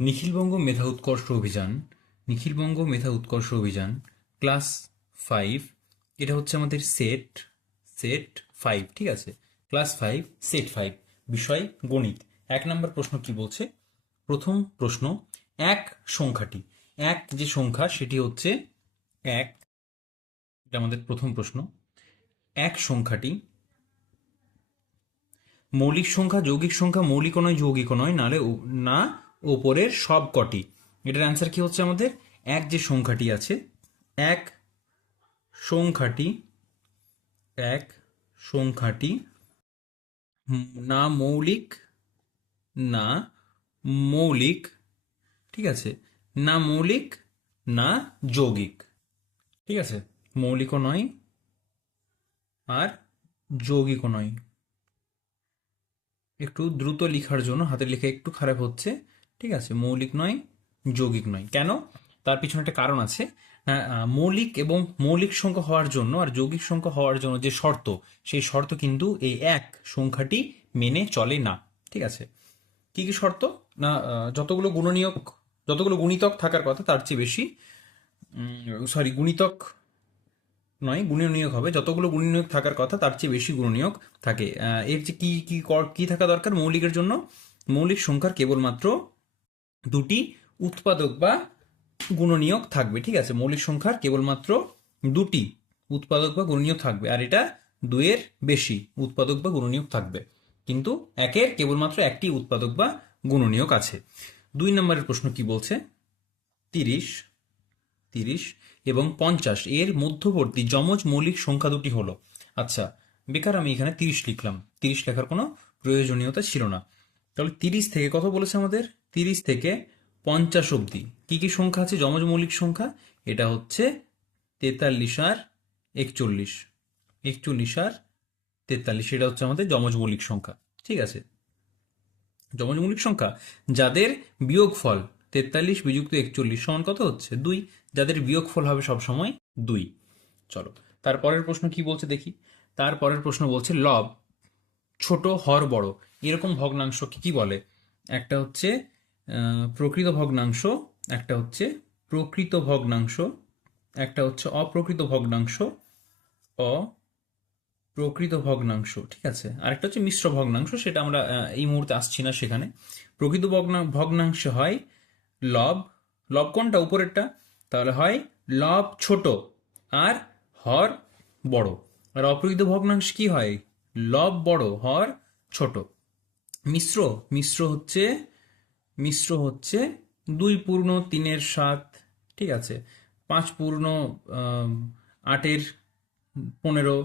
নিখিলবঙ্গ মেধা উৎকর্ষ অভিযান, নিখিলবঙ্গ মেধা উৎকর্ষ অভিযান ক্লাস 5, এটা হচ্ছে আমাদের সেট সেট 5, ঠিক আছে। ক্লাস 5 সেট 5, বিষয় গণিত। 1 নম্বর প্রশ্ন কি বলছে? প্রথম প্রশ্ন, এক সংখ্যাটি, এক যে সংখ্যা সেটি হচ্ছে 1, এটা আমাদের প্রথম প্রশ্ন। এক সংখ্যাটি মৌলিক সংখ্যা, যৌগিক সংখ্যা, মৌলিকও নয় যৌগিকও নয়, নালে না ওপরের সব কটি। এটার অ্যান্সার কি হচ্ছে আমাদের? এক যে সংখ্যাটি আছে, এক সংখ্যাটি, এক সংখ্যাটি না মৌলিক, না মৌলিক, ঠিক আছে, না মৌলিক না যৌগিক, ঠিক আছে, মৌলিকও নয় আর যৌগিকও নয়। একটু দ্রুত লেখার জন্য হাতের লেখা একটু খারাপ হচ্ছে, ঠিক আছে, মৌলিক নয় যৌগিক নয়। কেন? তার পিছনে একটা কারণ আছে। মৌলিক এবং মৌলিক সংখ্যা হওয়ার জন্য আর যৌগিক সংখ্যা হওয়ার জন্য যে শর্ত, সেই শর্ত কিন্তু এই এক সংখ্যাটি মেনে চলে না, ঠিক আছে। কি কি শর্ত? না, যতগুলো গুণিতক থাকার কথা তার চেয়ে বেশি, সরি গুণিতক নয়, গুণনীয়ক হবে, যতগুলো গুণনীয়ক থাকার কথা তার চেয়ে বেশি গুণনীয়ক থাকে। এর যে কি কি কি থাকা দরকার মৌলিকের জন্য? মৌলিক সংখ্যার কেবলমাত্র দুটি উৎপাদক বা গুণনীয়ক থাকবে, ঠিক আছে। মৌলিক সংখ্যার কেবলমাত্র দুটি উৎপাদক বা গুণনীয়ক থাকবে, আর এটা দুইয়ের বেশি উৎপাদক বা গুণনীয়ক থাকবে, কিন্তু একের কেবলমাত্র একটি উৎপাদক বা গুণনীয়ক আছে। 2 নম্বরের প্রশ্ন কি বলছে? 30, 30 এবং 50 এর মধ্যবর্তী যমজ মৌলিক সংখ্যা দুটি হলো। আচ্ছা, বেকার আমি এখানে 30 লিখলাম, 30 লেখার কোনো প্রয়োজনীয়তা ছিল না। তাহলে 30 থেকে কত বলেছে আমাদের? 30 থেকে 50 অবধি কি কি সংখ্যা আছে যমজ মৌলিক সংখ্যা? এটা হচ্ছে 43 আর 41, 41 আর 43, এটা হচ্ছে আমাদের যমজ মৌলিক সংখ্যা, ঠিক আছে। যমজ মৌলিক সংখ্যা যাদের বিয়োগফল 43 বিযুক্ত 41 সমান কত হচ্ছে? 2, যাদের বিয়োগফল হবে সবসময় 2। চলো, তারপরের প্রশ্ন কি বলছে দেখি। তারপরের প্রশ্ন বলছে লব ছোট হর বড়, এরকম ভগ্নাংশকে কি বলে? একটা হচ্ছে প্রকৃত ভগ্নাংশ, একটা হচ্ছে প্রকৃত ভগ্নাংশ, একটা হচ্ছে অপ্রকৃত ভগ্নাংশ, অপ্রকৃত ভগ্নাংশ, ঠিক আছে, আরেকটা হচ্ছে মিশ্র ভগ্নাংশ, সেটা আমরা এই মুহূর্তে আসছি না সেখানে। প্রকৃত ভগ্নাংশ হয় লব, লব কোনটা? উপরেরটা, তাহলে হয় লব ছোট আর হর বড়। আর অপ্রকৃত ভগ্নাংশ কি হয়? লব বড় হর ছোট। মিশ্র, মিশ্র হচ্ছে 2 পূর্ণ 3-এর 7, ঠিক আছে, 5 পূর্ণ 8-এর 15,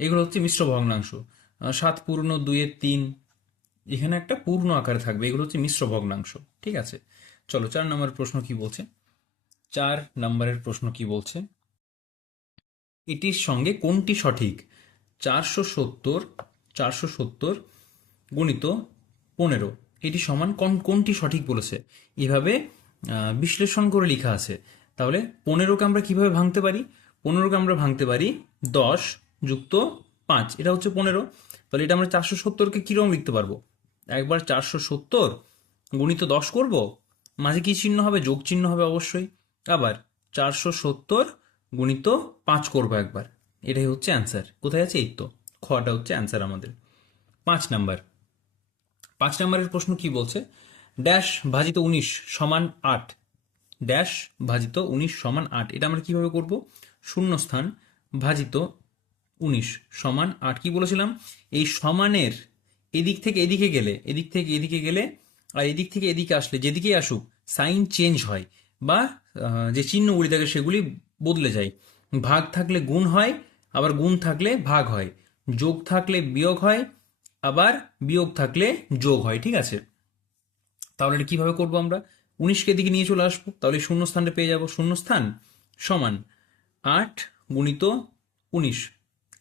এগুলো হচ্ছে মিশ্র ভগ্নাংশ। 7 পূর্ণ 2-এর 3, এখানে একটা পূর্ণ আকারে থাকবে, এগুলো হচ্ছে মিশ্র ভগ্নাংশ, ঠিক আছে। চলো, 4 নম্বরের প্রশ্ন কি বলছে? 4 নম্বরের প্রশ্ন কি বলছে? এটির সঙ্গে কোনটি সঠিক? 470, 470 গুণিত 15, এটি সমান কোনটি সঠিক বলেছে? এভাবে বিশ্লেষণ করে লেখা আছে। তাহলে 15কে আমরা কিভাবে ভাঙতে পারি? 15কে আমরা ভাঙতে পারি 10 যুক্ত 5, এটা হচ্ছে 15। তাহলে এটা আমরা 470কে কিরকম লিখতে পারবো? একবার 470 গুণিত 10 করব, মাঝে কি চিহ্ন হবে? যোগ চিহ্ন হবে অবশ্যই। আবার 470 গুণিত 5 করবো একবার, এটাই হচ্ছে অ্যান্সার। কোথায় আছে? এই তো, খটা হচ্ছে অ্যান্সার আমাদের। 5 নাম্বার, 5 নম্বরের প্রশ্ন কি বলছে? ড্যাশ ভাজিত 19 সমান 8, ড্যাশ ভাজিত 19 সমান 8, এটা আমরা কিভাবে করব? শূন্যস্থান ভাজিত 19 সমান 8, কি বলেছিলাম? এই সমানের এদিক থেকে এদিকে গেলে, এদিক থেকে এদিকে গেলে আর এদিক থেকে এদিকে আসলে, যেদিকেই আসুক সাইন চেঞ্জ হয়, বা যে চিহ্নগুলি থাকে সেগুলি বদলে যায়। ভাগ থাকলে গুণ হয়, আবার গুণ থাকলে ভাগ হয়, যোগ থাকলে বিয়োগ হয়, আবার বিয়োগ থাকলে যোগ হয়, ঠিক আছে। তাহলে এটা কিভাবে করবো আমরা? 19কে দিকে নিয়ে চলে আসবো, তাহলে শূন্যস্থানটা পেয়ে যাবো। শূন্যস্থান সমান 8 গুণিত 19,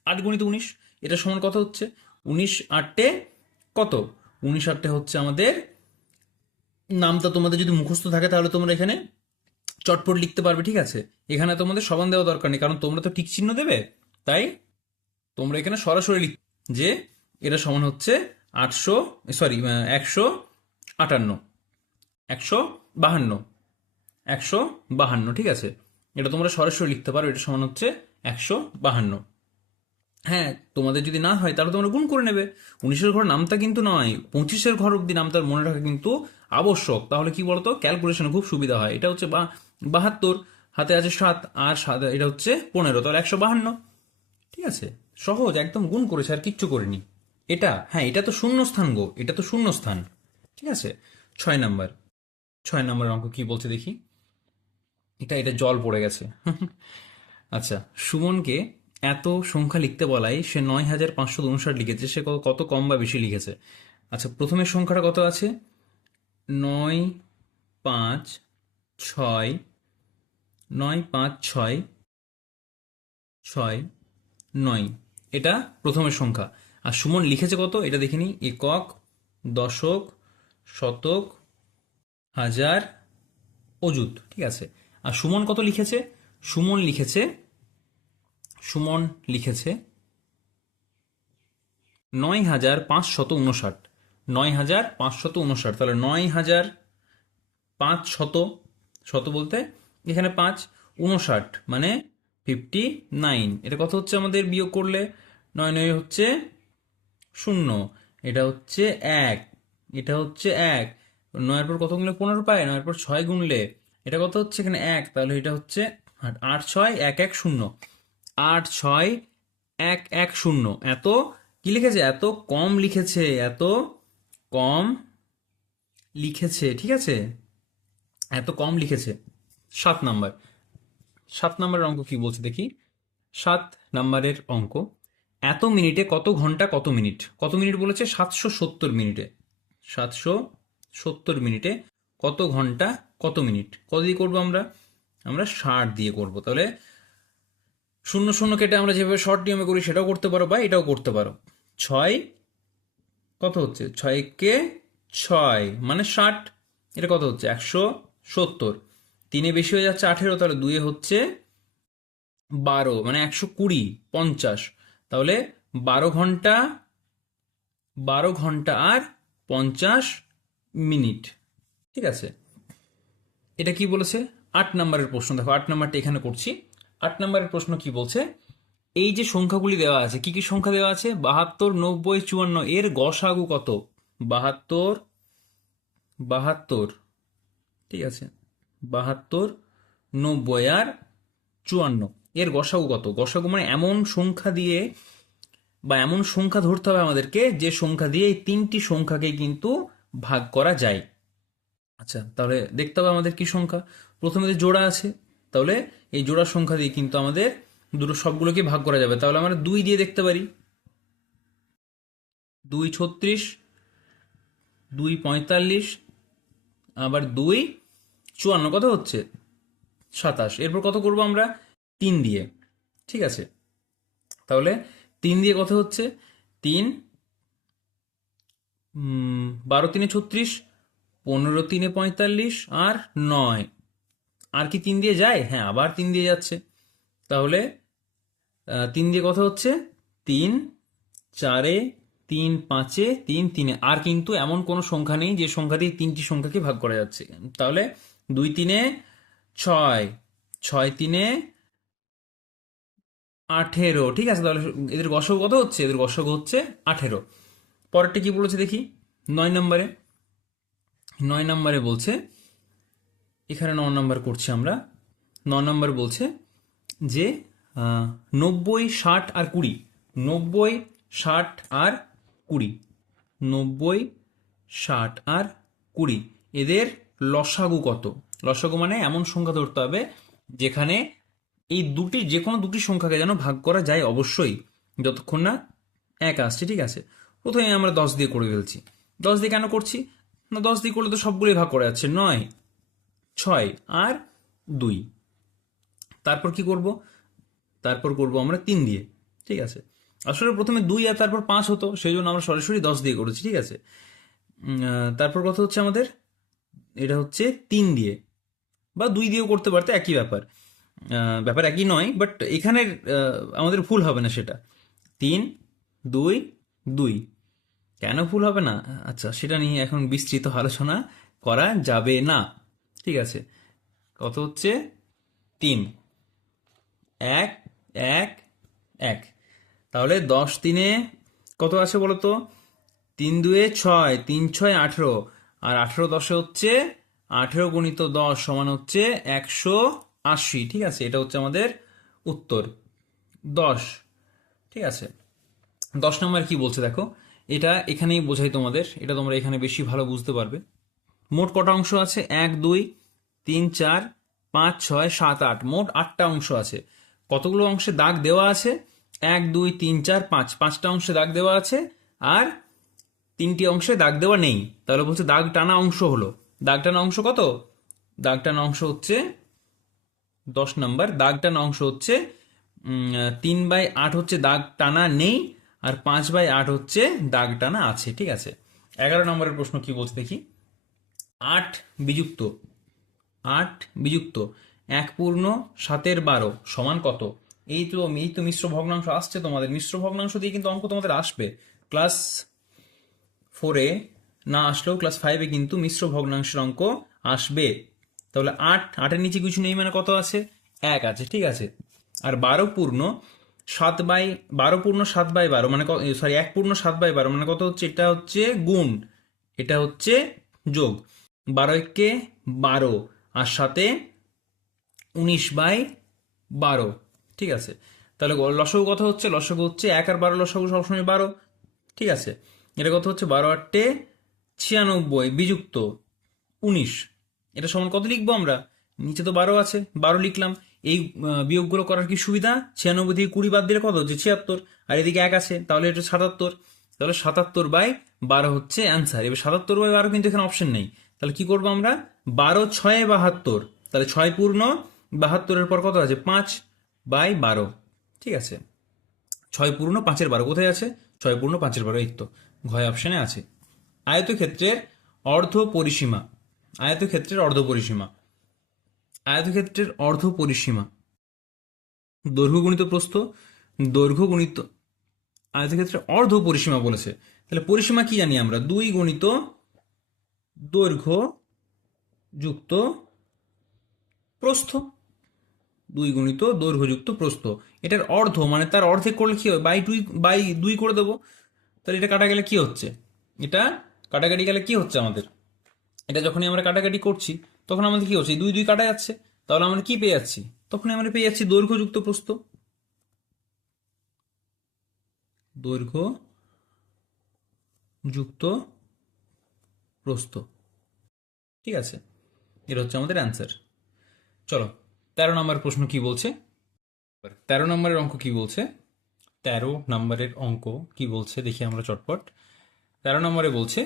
8 গুণিত 19, এটা সমান কত হচ্ছে? 19 8টে কত? 19 8টে হচ্ছে আমাদের, নামটা তোমাদের যদি মুখস্থ থাকে তাহলে তোমরা এখানে চটপট লিখতে পারবে, ঠিক আছে। এখানে তোমাদের সমান দেওয়া দরকার নেই, কারণ তোমরা তো ঠিক চিহ্ন দেবে, তাই তোমরা এখানে সরাসরি লিখ যে এটা সমান হচ্ছে 800, সরি 158, 158 52, 152, ঠিক আছে। এটা তোমরা সরাসরি লিখতে পারো, এটা সমান হচ্ছে 152। হ্যাঁ, তোমাদের যদি না হয় তাহলে তোমরা গুণ করে নেবে। 19-এর ঘর নামতা কিন্তু নয়, 25-এর ঘর অব্দি নামতা মনে রাখা কিন্তু আবশ্যক। তাহলে কি বলতো, ক্যালকুলেশনে খুব সুবিধা হয়। এটা হচ্ছে 72, হাতে আছে 7, আর এটা হচ্ছে 15, তাহলে 152। ঠিক আছে, সহজ একদম, গুণ করেছে আর কিচ্ছু করিনি। এটা, হ্যাঁ, এটা তো শূন্য স্থান গো, এটা তো শূন্য স্থান। ঠিক আছে। 6 নাম্বার, 6 নাম্বার অঙ্ক কি বলছে দেখি। এটা জল পড়ে গেছে। আচ্ছা, সুমনকে এত সংখ্যা লিখতে বলায় সে 9,559 লিখেছে, সে কত কম বা বেশি লিখেছে। আচ্ছা, প্রথমের সংখ্যাটা কত আছে? 9, 5, 6, 9, 5, 6, 6, 9, এটা প্রথমের সংখ্যা। আর সুমন লিখেছে কত এটা দেখিনি, একক, দশক, শতক, হাজার, অযুত। ঠিক আছে। আর সুমন কত লিখেছে? সুমন লিখেছে, সুমন লিখেছে 9,559, 9,559। তাহলে 9,500, শত বলতে এখানে 5, 59 মানে 59। এটা কত হচ্ছে আমাদের বিয়োগ করলে? 9 9 হচ্ছে 0, এটা হচ্ছে 1, এটা হচ্ছে 1। 9-এর পর কত গুনলে 15 পায়? 9-এর পর 6 গুনলে এটা কত হচ্ছে? এখানে 1, তাহলে এটা হচ্ছে 8, 8 6 1 1 0, 8 6 1 1 0। এত কি লিখেছে? এত কম লিখেছে, এত কম লিখেছে। ঠিক আছে, এত কম লিখেছে। 7 নাম্বার, 7 নাম্বারের অঙ্ক কি বলছে দেখি। 7 নাম্বারের অঙ্ক, এত মিনিটে কত ঘন্টা কত মিনিট? কত মিনিট বলেছে? 770 মিনিটে, 770 মিনিটে কত ঘন্টা কত মিনিট? কত দিয়ে করবো আমরা? আমরা 60 দিয়ে করব। তাহলে 0 0 কেটে আমরা যেভাবে শর্ট নিয়মে করি সেটাও করতে পারো, বা এটাও করতে পারো। 6 কত হচ্ছে? 6 কে 6 মানে 60, এটা কত হচ্ছে? 170। 3-এ বেশি হয়ে যাচ্ছে 18, তাহলে 2-এ হচ্ছে 12 মানে 120, 50। তাহলে 12 ঘন্টা, 12 ঘন্টা আর 50 মিনিট। ঠিক আছে, এটা কি বলেছে? 8 নাম্বারের প্রশ্ন দেখো, 8 নাম্বারটা এখানে করছি। 8 নাম্বারের প্রশ্ন কি বলছে, এই যে সংখ্যাগুলি দেওয়া আছে, কি কি সংখ্যা দেওয়া আছে? 72, 90, 54, এর গসাগু কত? 72, 72, ঠিক আছে, 72, 90 আর 54, এর গসাগু কত? গসাগু মানে এমন সংখ্যা দিয়ে, বা এমন সংখ্যা ধরতে হবে আমাদেরকে যে সংখ্যা দিয়ে এই 3টি সংখ্যাকে কিন্তু ভাগ করা যায়। আচ্ছা, তাহলে দেখতে হবে আমাদের কি সংখ্যা। প্রথমে যে জোড়া আছে, তাহলে এই জোড়া সংখ্যা দিয়ে কিন্তু আমাদের দুটো সবগুলোকে ভাগ করা যাবে। তাহলে আমরা 2 দিয়ে দেখতে পারি। 2 36, 2 45, আবার 2 54, কত হচ্ছে? 27। এরপর কত করব আমরা? 3 দিয়ে। ঠিক আছে, তাহলে 3 দিয়ে কত হচ্ছে? 3, 12 3-এ 36, 15 3-এ 45, আর 9। আর কি 3 দিয়ে যায়? হ্যাঁ, আবার 3 দিয়ে যাচ্ছে। তাহলে 3 দিয়ে কত হচ্ছে? 3 4-এ, 3 5-এ, 3 3-এ। আর কিন্তু এমন কোনো সংখ্যা নেই যে সংখ্যা দিয়ে 3টি সংখ্যাকে ভাগ করা যাচ্ছে। তাহলে 2 3-এ 6, 6 3-এ 18। ঠিক আছে, তাহলে এদের গসাগু কত হচ্ছে? এদের গসাগু হচ্ছে 18। পরেরটা কি বলেছে দেখি। 9 নাম্বারে, 9 নাম্বারে বলছে, এখানে 9 নাম্বার করছি আমরা। 9 নাম্বার বলছে যে 90, 60 আর 20, 90, 60 আর 20, 90, 60 আর 20, এদের লসাগু কত? লসাগু মানে এমন সংখ্যা ধরতে হবে যেখানে এই দুটি, যে কোনো দুটি সংখ্যাকে যেন ভাগ করা যায় অবশ্যই, যতক্ষণ না 1 আসছে। ঠিক আছে, প্রথমে আমরা 10 দিয়ে করে ফেলছি। 10 দিয়ে কেন করছি না? 10 দিয়ে করলে তো সবগুলোই ভাগ করা যাচ্ছে। 9, 6 আর 2। তারপর কি করব? তারপর করব আমরা 3 দিয়ে। ঠিক আছে, আসলে প্রথমে 2 আর তারপর 5 হতো, সেই জন্য আমরা সরাসরি 10 দিয়ে করেছি। ঠিক আছে, তারপর কথা হচ্ছে আমাদের, এটা হচ্ছে 3 দিয়ে, বা 2 দিয়েও করতে পারতে, একই ব্যাপার। ব্যাপার একই নয়, বাট এখানে আমাদের ভুল হবে না সেটা। 3 2 2, কেন ভুল হবে না? আচ্ছা, সেটা নিয়ে এখন বিস্তৃত আলোচনা করা যাবে না। ঠিক আছে, কত হচ্ছে? 3, 1, 1, 1। তাহলে 10 × 3 কত আছে বলো তো? 3 × 2 = 6, 3 × 6 = 18, আর 18 × 10 হচ্ছে 18 × 10 সমান হচ্ছে 180। ঠিক আছে, এটা হচ্ছে আমাদের উত্তর 10। ঠিক আছে, 10 নম্বর কি বলছে দেখো, এটা এখানেই বোঝাই তোমাদের, এটা তোমরা এখানে বেশি ভালো বুঝতে পারবে। মোট কটা অংশ আছে? 1, 2, 3, 4, 5, 6, 7, 8, মোট 8টা অংশ আছে। কতগুলো অংশে দাগ দেওয়া আছে? 1, 2, 3, 4, 5, 5টা অংশে দাগ দেওয়া আছে, আর 3টি অংশে দাগ দেওয়া নেই। তাহলে বলছে দাগ টানা অংশ হলো। দাগ টানা অংশ কত? দাগ টানা অংশ হচ্ছে 10 নম্বর, দাগ টানা অংশ হচ্ছে 3/8 হচ্ছে দাগ টানা নেই, আর 5/8 হচ্ছে দাগ টানা আছে। ঠিক আছে, 11 নম্বরের প্রশ্ন কি বলছে দেখি। 8 বিযুক্ত 8 বিযুক্ত 1/7 সমান কত? এই তো মিশ্র ভগ্নাংশ আসছে তোমাদের, মিশ্র ভগ্নাংশ দিয়ে কিন্তু অঙ্ক তোমাদের আসবে। ক্লাস 4-এ না আসলেও ক্লাস 5-এ কিন্তু মিশ্র ভগ্নাংশের অঙ্ক আসবে। তাহলে 8-8-এর নিচে কিছু নেই মানে কত আছে? 1 আছে। ঠিক আছে, আর 12/7 মানে সরি 1/7 মানে কত হচ্ছে? এটা হচ্ছে গুণ, এটা হচ্ছে যোগ। 12 × 12 আর সাথে 19/12। ঠিক আছে, তাহলে লসাগু কত হচ্ছে? লসাগু হচ্ছে 1 আর 12 লসাগু সবসময় 12। ঠিক আছে, এটা কত হচ্ছে? 12×8 = 96 বিযুক্ত 19, এটা সমান কত লিখবো আমরা? নিচে তো 12 আছে, 12 লিখলাম। এই বিয়োগগুলো করার কি সুবিধা? 96 থেকে 20 বাদ দিলে কত হচ্ছে? 76, আর এদিকে 1 আছে, তাহলে এটা 77। তাহলে 77/12 হচ্ছে অ্যান্সার। এবার 77/12 কিন্তু এখানে অপশন নেই, তাহলে কি করবো আমরা? 12×6 = 72, তাহলে 6×72 পর কত আছে? 5/12। ঠিক আছে, 6×5 কোথায় আছে? 6×5 এই তো ঘয় অপশনে আছে। আয়তক্ষেত্রের অর্ধ পরিসীমা, আয়তক্ষেত্রের অর্ধ পরিসীমা, আয়তক্ষেত্রের অর্ধ পরিসীমা দৈর্ঘ্য গুণিত প্রস্থ, দৈর্ঘ্য গুণিত আয়তক্ষেত্রের অর্ধ পরিসীমা বলেছে। তাহলে পরিসীমা কি জানি আমরা? 2 × দৈর্ঘ্য যুক্ত প্রস্থ, 2 × দৈর্ঘ্য যুক্ত প্রস্থ। এটার অর্ধ মানে তার অর্ধেক করলে কি হবে? বাই 2 করে দেবো। তাহলে এটা কাটা গেলে কি হচ্ছে? এটা কাটাকাটি গেলে কি হচ্ছে আমাদের? এটা যখনই আমরা কাটাকাটি করছি তখন আমাদের কি হচ্ছে? 2 2 কাটা যাচ্ছে, তাহলে আমরা কি পেয়ে যাচ্ছি? তখনই আমরা পেয়ে যাচ্ছি দৈর্ঘ্য যুক্ত প্রস্থ, দৈর্ঘ্য যুক্ত প্রস্থ। ঠিক আছে, এটা হচ্ছে আমাদের অ্যান্সার। চলো 13 নম্বর প্রশ্ন কি বলছে? 13 নম্বরের অঙ্ক কি বলছে? 13 নম্বরের অঙ্ক কি বলছে দেখি আমরা চটপট। 13 নম্বরে বলছে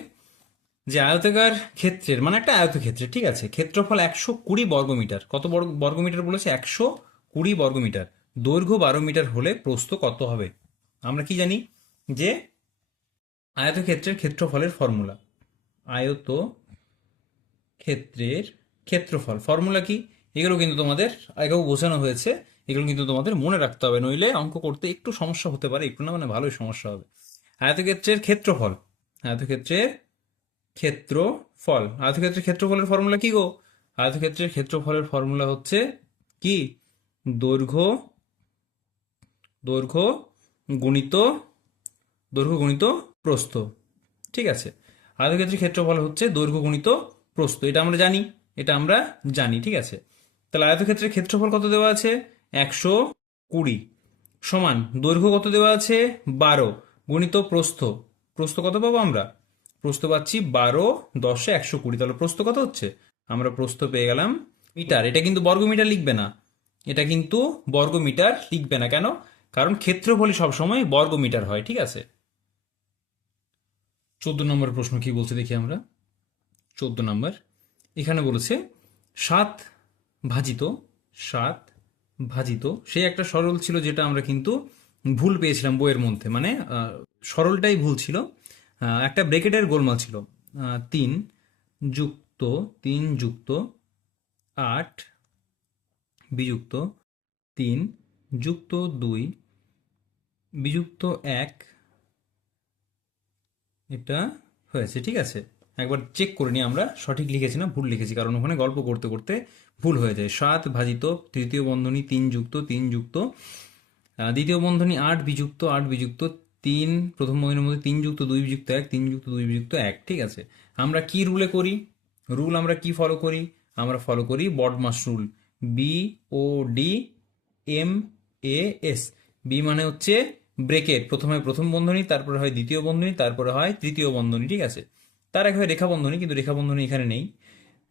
যে আয়তাকার ক্ষেত্রের মানে একটা আয়তক্ষেত্রে, ঠিক আছে, ক্ষেত্রফল 120 বর্গমিটার। কত বর্গমিটার বলেছে? 120 বর্গমিটার। দৈর্ঘ্য 12 মিটার হলে প্রস্থ কত হবে? আমরা কি জানি যে আয়তক্ষেত্রের ক্ষেত্রফলের ফর্মুলা, আয়ত ক্ষেত্রের ক্ষেত্রফল ফর্মুলা কি? এগুলো কিন্তু তোমাদের আগেও বোঝানো হয়েছে, এগুলো কিন্তু তোমাদের মনে রাখতে হবে, নইলে অঙ্ক করতে একটু সমস্যা হতে পারে, একটু না মানে ভালোই সমস্যা হবে। আয়তক্ষেত্রের ক্ষেত্রফল, আয়তক্ষেত্রের ক্ষেত্রফল, আয়তক্ষেত্রের ক্ষেত্রফলের ফর্মুলা কি গো? আয়তক্ষেত্রের ক্ষেত্রফলের ফর্মুলা হচ্ছে কি? দৈর্ঘ্য দৈর্ঘ্য গুণিত দৈর্ঘ্য গুণিত প্রস্থ। ঠিক আছে, আয়তক্ষেত্রের ক্ষেত্রফল হচ্ছে দৈর্ঘ্য গুণিত প্রস্থ, এটা আমরা জানি, এটা আমরা জানি। ঠিক আছে, তাহলে আয়তক্ষেত্রের ক্ষেত্রফল কত দেওয়া আছে? 120 সমান দৈর্ঘ্য কত দেওয়া আছে? 12 গুণিত প্রস্থ, প্রস্থ কত পাবো আমরা? প্রস্থ পাচ্ছি 12×10 = 120। তাহলে প্রস্থ কত হচ্ছে? আমরা প্রস্থ পেয়ে গেলাম মিটার। এটা কিন্তু বর্গমিটার লিখবে না, এটা কিন্তু বর্গমিটার লিখবে না। কেন? কারণ ক্ষেত্রফলই সবসময় বর্গমিটার হয়। ঠিক আছে, 14 নম্বর প্রশ্ন কি বলছে দেখি আমরা। 14 নম্বর এখানে বলেছে 7 ভাজিত 7 ভাজিত সেই একটা সরল ছিল যেটা আমরা কিন্তু ভুল পেয়েছিলাম বইয়ের মধ্যে, মানে সরলটাই ভুল ছিল। একটা ব্রেকেটের গোলমাল ছিল। 3 যুক্ত 8 বিযুক্ত 3 যুক্ত 2 বিযুক্ত 1 এটা হয়েছে। ঠিক আছে, একবার চেক করে নিই আমরা সঠিক লিখেছি না ভুল লিখেছি, কারণ ওখানে গল্প করতে করতে ভুল হয়ে যায়। 7 ভাজিত তৃতীয় বন্ধনী 3 যুক্ত 3 যুক্ত দ্বিতীয় বন্ধনী 8 বিযুক্ত 8 বিযুক্ত 3, প্রথম বন্ধনীর মধ্যে 3 যুক্ত 2 বিযুক্ত 1, 3 যুক্ত 2 বিযুক্ত 1। ঠিক আছে, আমরা কি রুলে করি? রুল আমরা কি ফলো করি? আমরা ফলো করি বডমাস রুল, BODMAS। বি মানে হচ্ছে ব্রেকেট, প্রথমে প্রথম বন্ধনী, তারপরে হয় দ্বিতীয় বন্ধনী, তারপরে হয় তৃতীয় বন্ধনী। ঠিক আছে, তার আগে হয় রেখা বন্ধনী, কিন্তু রেখা বন্ধনী এখানে নেই।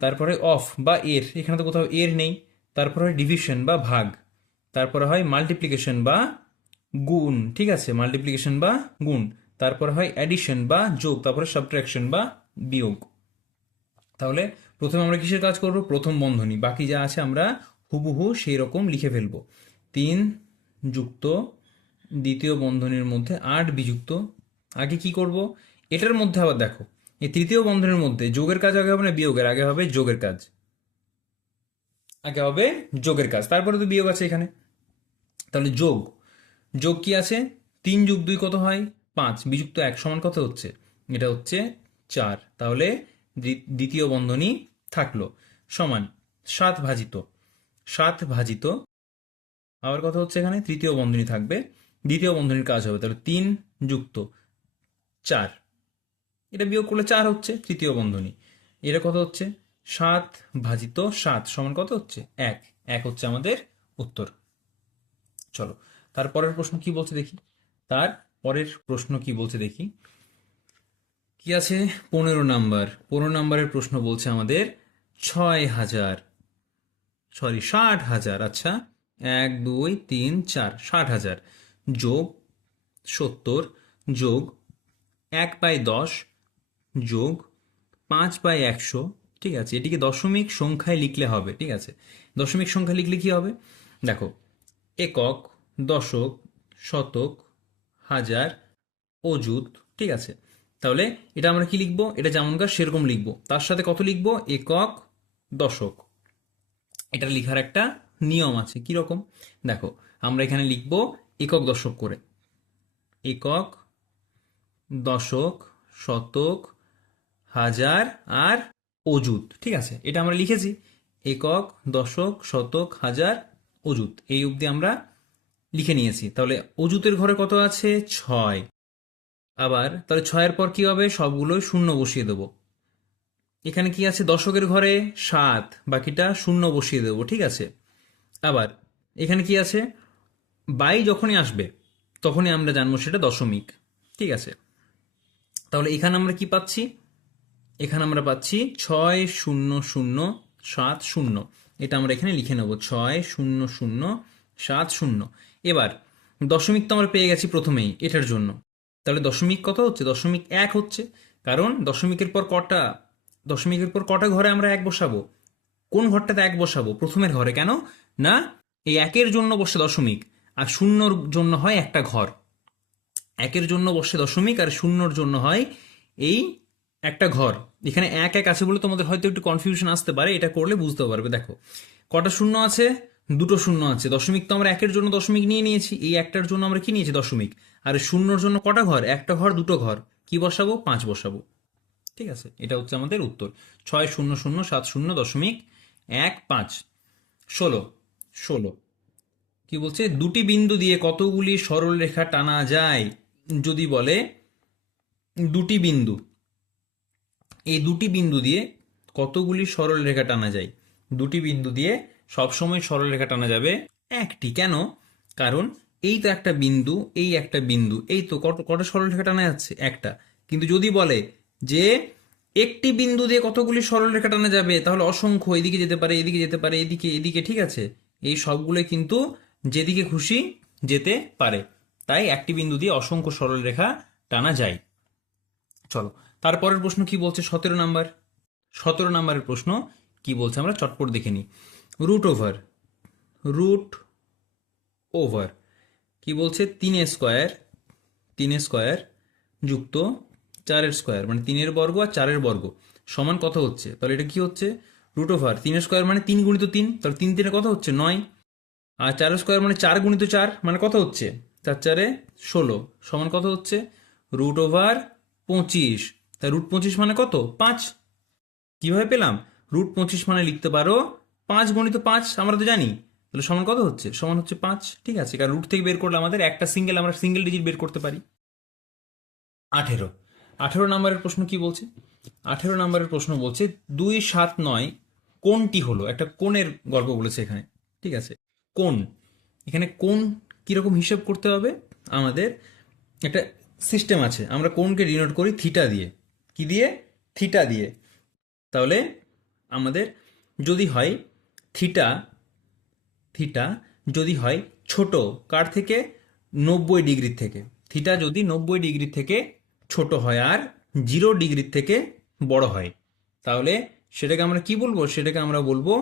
তারপরে অফ বা এর, এখানে তো কোথাও এর নেই। তারপরে হয় ডিভিশন বা ভাগ। তারপরে হয় মাল্টিপ্লিকেশন বা গুণ। ঠিক আছে, মাল্টিপ্লিকেশন বা গুণ। তারপরে হয় অ্যাডিশন বা যোগ, তারপরে সাবট্রাকশন বা বিয়োগ। তাহলে প্রথমে আমরা কিসের কাজ করব? প্রথম বন্ধনী, বাকি যা আছে আমরা হুবহু সেই রকম লিখে ফেলবো। 3 যুক্ত দ্বিতীয় বন্ধনীর মধ্যে 8 বিযুক্ত, আগে কি করব? এটার মধ্যে আবার দেখো, এই তৃতীয় বন্ধনীর মধ্যে যোগের কাজ আগে হবে না বিয়োগের? আগে হবে যোগের কাজ, আগে হবে যোগের কাজ, তারপরে তো বিয়োগ আছে এখানে। তাহলে যোগ, যোগ কি আছে? 3 যোগ 2 কত হয়? 5, বিযুক্ত 1 সমান কত হচ্ছে? এটা হচ্ছে 4। তাহলে দ্বিতীয় বন্ধনী থাকলো, সমান 7 ভাজিত 7 ভাজিত, আবার কথা হচ্ছে এখানে তৃতীয় বন্ধনী থাকবে, দ্বিতীয় বন্ধনীর কাজ হবে, তাহলে 3 যুক্ত 4, এটা বিয়োগ করলে 4 হচ্ছে তৃতীয় বন্ধনী। এটা কত হচ্ছে? 7 ভাজিত 7 সমান কত হচ্ছে? 1। 1 হচ্ছে আমাদের উত্তর। চলো তারপরের প্রশ্ন কি বলছে দেখি। তার পরের প্রশ্ন কি বলছে দেখি। কি আছে? 15 নাম্বার, 15 নাম্বারের প্রশ্ন বলছে আমাদের 6,000, সরি 60,000, আচ্ছা 1 2 3 4, 60,000 যোগ 70 যোগ 1/10 যোগ 5/100। ঠিক আছে, এটিকে দশমিক সংখ্যায় লিখলে হবে। ঠিক আছে, দশমিক সংখ্যা লিখলে কি হবে? দেখো, একক, দশক, শতক, হাজার, অযুত। ঠিক আছে, তাহলে এটা আমরা কি লিখবো? এটা যেমনকার সেরকম লিখবো, তার সাথে কত লিখবো? একক, দশক। এটা লেখার একটা নিয়ম আছে, কি রকম? দেখো, আমরা এখানে লিখবো একক দশক করে, একক, দশক, শতক, হাজার আর অযুত। ঠিক আছে, এটা আমরা লিখেছি, একক, দশক, শতক, হাজার, অযুত, এই অবধি আমরা লিখে নিয়েছি। তাহলে অযুতের ঘরে কত আছে? 6। আবার তাহলে 6-এর পর কি হবে? সবগুলোই শূন্য বসিয়ে দেবো। এখানে কি আছে? দশকের ঘরে 7, বাকিটা শূন্য বসিয়ে দেবো। ঠিক আছে, আবার এখানে কি আছে? বাই যখনই আসবে তখনই আমরা জানবো সেটা দশমিক। ঠিক আছে, তাহলে এখানে আমরা কি পাচ্ছি? এখানে আমরা পাচ্ছি 60070। এটা আমরা এখানে লিখে নেব 60070। এবার দশমিক তো আমরা পেয়ে গেছি প্রথমেই এটার জন্য, তাহলে দশমিক কত হচ্ছে? দশমিক 1 হচ্ছে, কারণ দশমিকের পর কটা ঘরে আমরা 1 বসাবো? কোন ঘরটাতে 1 বসাবো? প্রথমের ঘরে। কেন না? এই 1-এর জন্য বসে দশমিক, আর শূন্যর জন্য হয় একটা ঘর। 1-এর জন্য বসে দশমিক আর শূন্যর জন্য হয় এই একটা ঘর। এখানে 1 আছে বলে তোমাদের হয়তো একটু কনফিউশন আসতে পারে, এটা করলে বুঝতে পারবে। দেখো, কটা শূন্য আছে? দুটো শূন্য আছে। দশমিক তো আমরা 1-এর জন্য দশমিক নিয়ে নিয়েছি, এই একটার জন্য আমরা কি নিয়েছি? দশমিক। আর শূন্যর জন্য কটা ঘর? একটা ঘর, দুটো ঘর, কি বসাবো? 5 বসাবো। ঠিক আছে, এটা হচ্ছে আমাদের উত্তর, 60070.15। 16, 16 কি বলছে? দুটি বিন্দু দিয়ে কতগুলি সরল রেখা টানা যায়? যদি বলে দুটি বিন্দু, এই দুটি বিন্দু দিয়ে কতগুলি সরল রেখা টানা যায়? দুটি বিন্দু দিয়ে সবসময় সরল রেখা টানা যাবে একটি। কেন? কারণ এই তো একটা বিন্দু, এই একটা বিন্দু, এই তো কটা সরল রেখা টানা যাচ্ছে? একটা। কিন্তু যদি বলে যে একটি বিন্দু দিয়ে কতগুলি সরল রেখা টানা যাবে, তাহলে অসংখ্য, এদিকে যেতে পারে, এদিকে যেতে পারে, এদিকে, এদিকে। ঠিক আছে, এই সবগুলো কিন্তু যেদিকে খুশি যেতে পারে, তাই একটি বিন্দু দিয়ে অসংখ্য সরল রেখা টানা যায়। চলো তারপরের প্রশ্ন কি বলছে? 17 নাম্বার, 17 নাম্বারের প্রশ্ন কি বলছে আমরা চটপট দেখে নিই। রুট ওভার, রুট ওভার কি বলছে? 3 স্কোয়ার, 3 স্কোয়ার যুক্ত 4 স্কোয়ার, মানে 3 বর্গ আর 4 বর্গ সমান কত হচ্ছে? তাহলে এটা কি হচ্ছে? রুট ওভার 3 স্কোয়ার মানে 3 × 3, তাহলে 3 × 3 কত হচ্ছে? 9। আর 4 স্কোয়ার মানে 4 × 4 মানে কত হচ্ছে? 4 × 4 = 16 সমান কত হচ্ছে? √25। তাই √25 মানে কত? 5। কিভাবে পেলাম? √25 মানে লিখতে পারো 5 গুণিত 5, আমরা তো জানি। তাহলে সমান কত হচ্ছে? সমান হচ্ছে 5। ঠিক আছে, কারণ রুট থেকে বের করলে আমাদের আমরা সিঙ্গেল ডিজিট বের করতে পারি। 18 18 নম্বরের প্রশ্ন কি বলছে? 18 নম্বরের প্রশ্ন বলছে 2, 7, 9 কোনটি হলো? একটা কোণের গল্প বলেছে এখানে। ঠিক আছে, কোণ। এখানে কোণ কিরকম হিসেব করতে হবে? আমাদের একটা সিস্টেম আছে, আমরা কোণকে ডিনোট করি থিটা দিয়ে। কি দিয়ে? থিটা দিয়ে। তাহলে আমাদের যদি হয় থিটা, থিটা যদি হয় ছোট কার থেকে? 90 ডিগ্রির থেকে। থিটা যদি 90 ডিগ্রি থেকে ছোট হয় আর 0 ডিগ্রির থেকে বড় হয়, তাহলে সেটাকে আমরা কি বলবো? সেটাকে আমরা বলবো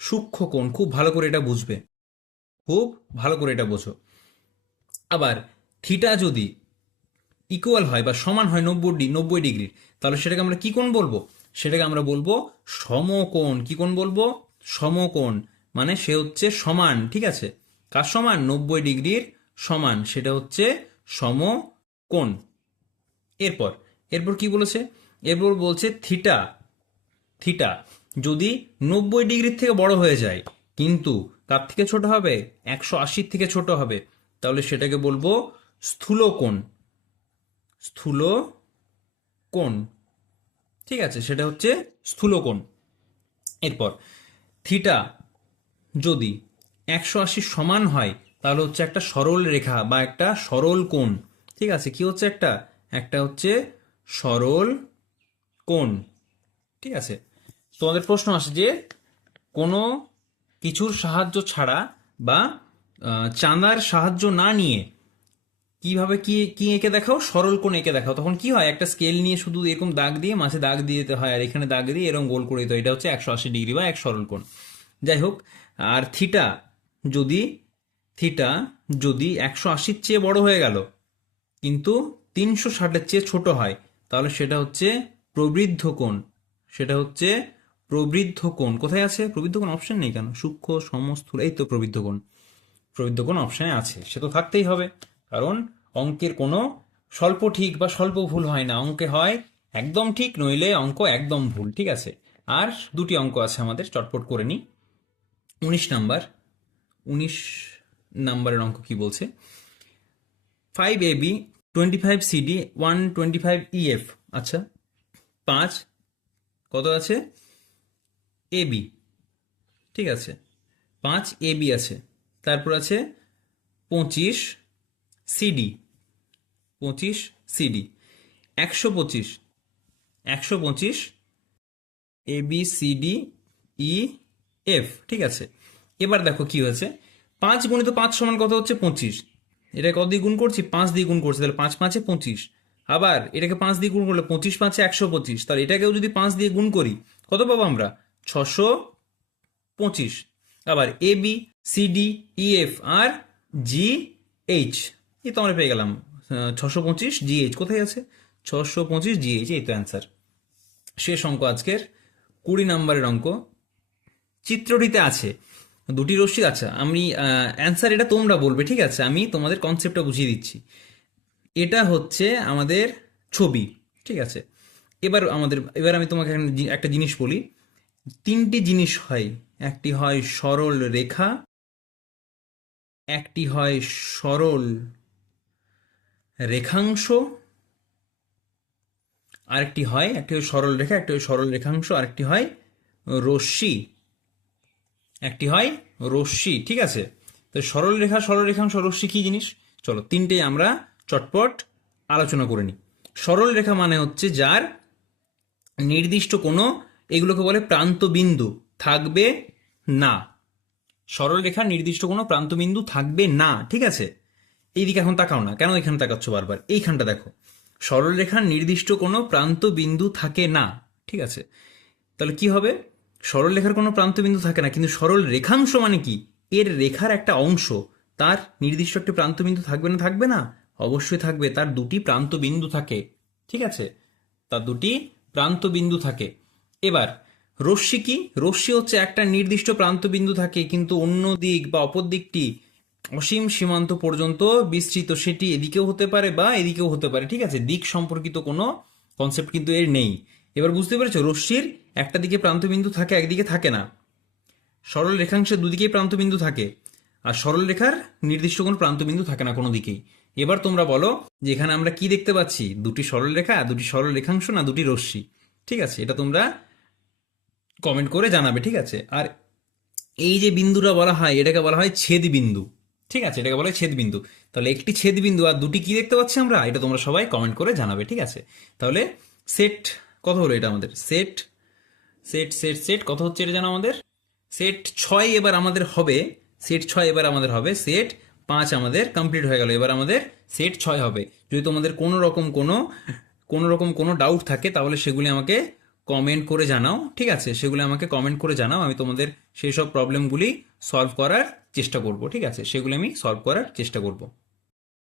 সূক্ষ্ম কোণ। খুব ভালো করে এটা বুঝবে, খুব ভালো করে এটা বোঝো। আবার থিটা যদি ইকুয়াল হয় বা সমান হয় 90 ডিগ্রির, তাহলে সেটাকে আমরা কি কোণ বলবো? সেটাকে আমরা বলবো সমকোণ। কি কোণ বলবো? সমকোণ। মানে সে হচ্ছে সমান। ঠিক আছে, কার সমান? 90 ডিগ্রির সমান, সেটা হচ্ছে সমকোণ। এরপর এরপর কি বলেছে? এরপর বলছে থিটা, থিটা যদি 90 ডিগ্রির থেকে বড় হয়ে যায় কিন্তু তার থেকে ছোট হবে, 180 থেকে ছোট হবে, তাহলে সেটাকে বলবো স্থূলকোণ। স্থূল কোণ। ঠিক আছে, সেটা হচ্ছে স্থূলকোণ। এরপর থিটা যদি 180 সমান হয়, তাহলে হচ্ছে একটা সরল রেখা বা একটা সরল কোণ। ঠিক আছে, কি হচ্ছে? একটা একটা হচ্ছে সরল কোণ। ঠিক আছে, তোমাদের প্রশ্ন আসে যে কোনো কিছুর সাহায্য ছাড়া বা চাঁদার সাহায্য না নিয়ে কিভাবে কি কি এঁকে দেখাও? সরল কোণ এঁকে দেখাও। তখন কি হয়? একটা স্কেল নিয়ে শুধু এরকম দাগ দিয়ে মাঝে দাগ দিয়ে দিতে হয়, আর এখানে দাগ দিয়ে এরকম গোল করে দিতে হয়। এটা হচ্ছে 180 ডিগ্রি বা এক সরল কোণ। যাই হোক, আর থিটা যদি, থিটা যদি 180-র চেয়ে বড় হয়ে গেল কিন্তু 360-এর চেয়ে ছোট হয়, তাহলে সেটা হচ্ছে প্রবৃদ্ধ কোণ। সেটা হচ্ছে প্রবৃদ্ধ কোণ। কোথায় আছে প্রবৃদ্ধ কোণ? অপশন নেই কেন? সূক্ষ্ম, সমস্থূল, এই তো প্রবৃদ্ধ কোণ। প্রবৃদ্ধ কোণ অপশনে আছে, সে তো থাকতেই হবে, কারণ অঙ্কের কোনো স্বল্প ঠিক বা স্বল্প ভুল হয় না। অঙ্কে হয় একদম ঠিক, নইলে অঙ্ক একদম ভুল। ঠিক আছে, আর দুটি অঙ্ক আছে আমাদের, চটপট করে নিই। 19 নাম্বার, 19 নাম্বারের অঙ্ক কি বলছে? 5AB, 25CD, 125EF। আচ্ছা, 5 কত আছে? AB। ঠিক আছে, 5AB আছে, তারপর আছে 25CD, 25CD, 125, 125 ABCDEF। ঠিক আছে, এবার দেখো কি হয়েছে। 5 গুণিত 5 সমান কত হচ্ছে? 25। এটা কত দিয়ে গুণ করছি? 5 দিয়ে গুণ করছি, তাহলে 5 5-এ 25। আবার এটাকে 5 দিয়ে গুণ করলে 25 5-এ 125, তাহলে এটাকেও যদি 5 দিয়ে গুণ করি কত পাবো আমরা? 625। আবার ABCDEF আর GH, এই তো আমরা পেয়ে গেলাম 625। GH কোথায় আছে? 625 GH, এই তো অ্যান্সার। শেষ অঙ্ক আজকের, 20 নাম্বারের অঙ্ক। চিত্রটিতে আছে দুটি রশ্মি। আচ্ছা, আমি অ্যান্সার এটা তোমরা বলবে। ঠিক আছে, আমি তোমাদের কনসেপ্টটা বুঝিয়ে দিচ্ছি। এটা হচ্ছে আমাদের ছবি। ঠিক আছে, এবার আমি তোমাকে একটা জিনিস বলি। 3টি জিনিস হয়, একটি হয় সরল রেখা, একটি হয় সরল রেখাংশ, একটি হয় সরল রেখা, একটি হয় সরল রেখাংশ, আরেকটি হয় রশ্মি। একটি হয় রশ্মি। ঠিক আছে, তো সরল রেখা, সরল রেখাংশ, রশ্মি কি জিনিস? চলো তিনটেই আমরা চটপট আলোচনা করে নিই। সরল রেখা মানে হচ্ছে যার নির্দিষ্ট কোনো, এগুলোকে বলে প্রান্তবিন্দু থাকবে না। সরল রেখার নির্দিষ্ট কোনো প্রান্তবিন্দু থাকবে না। ঠিক আছে, এইদিকে এখন তাকাও না, কেন এখানে তাকাচ্ছ বারবার? এইখানটা দেখো, সরল রেখার নির্দিষ্ট কোনো প্রান্তবিন্দু থাকে না। ঠিক আছে, তাহলে কি হবে? সরল রেখার কোনো প্রান্তবিন্দু থাকে না, কিন্তু সরল রেখাংশ মানে কি? এর রেখার একটা অংশ, তার নির্দিষ্ট একটি প্রান্তবিন্দু থাকবে না? থাকবে না, অবশ্যই থাকবে। তার দুটি প্রান্তবিন্দু থাকে। ঠিক আছে, তার দুটি প্রান্তবিন্দু থাকে। এবার রশ্মি কি? রশ্মি হচ্ছে একটা নির্দিষ্ট প্রান্তবিন্দু থাকে, কিন্তু অন্য দিক বা অপর দিকটি অসীম সীমান্ত পর্যন্ত বিস্তৃত। সেটি এদিকেও হতে পারে বা এদিকেও হতে পারে। ঠিক আছে, দিক সম্পর্কিত কোনো কনসেপ্ট কিন্তু এর নেই। এবার বুঝতে পেরেছো, রশ্মির একটা দিকে প্রান্তবিন্দু থাকে, একদিকে থাকে না। সরল রেখাংশের দুদিকেই প্রান্তবিন্দু থাকে, আর সরল রেখার নির্দিষ্ট কোনো প্রান্তবিন্দু থাকে না কোনো দিকেই। এবার তোমরা বলো যে এখানে আমরা কি দেখতে পাচ্ছি, দুটি সরল রেখা, দুটি সরল রেখাংশ, না দুটি রশ্মি? ঠিক আছে, এটা তোমরা কমেন্ট করে জানাবে। ঠিক আছে, আর এই যে বিন্দুটা বলা হয় এটাকে বলা হয় ছেদ বিন্দু। ঠিক আছে, এটাকে বলা হয় ছেদ বিন্দু। তাহলে একটি ছেদ বিন্দু আর দুটি কি দেখতে পাচ্ছি আমরা, এটা তোমরা সবাই কমেন্ট করে জানাবে। ঠিক আছে, তাহলে সেট কত হলো এটা আমাদের? সেট সেট সেট সেট কত হচ্ছে এটা জানো আমাদের? সেট 6 এবার আমাদের হবে। সেট 6 এবার আমাদের হবে। সেট 5 আমাদের কমপ্লিট হয়ে গেল, এবার আমাদের সেট 6 হবে। যদি তোমাদের কোনো রকম কোনো ডাউট থাকে তাহলে সেগুলি আমাকে কমেন্ট করে জানাও। ঠিক আছে, সেগুলি আমাকে কমেন্ট করে জানাও, আমি তোমাদের সেই সব প্রবলেমগুলি সলভ করার চেষ্টা করব। ঠিক আছে, সেগুলি আমি সলভ করার চেষ্টা করব।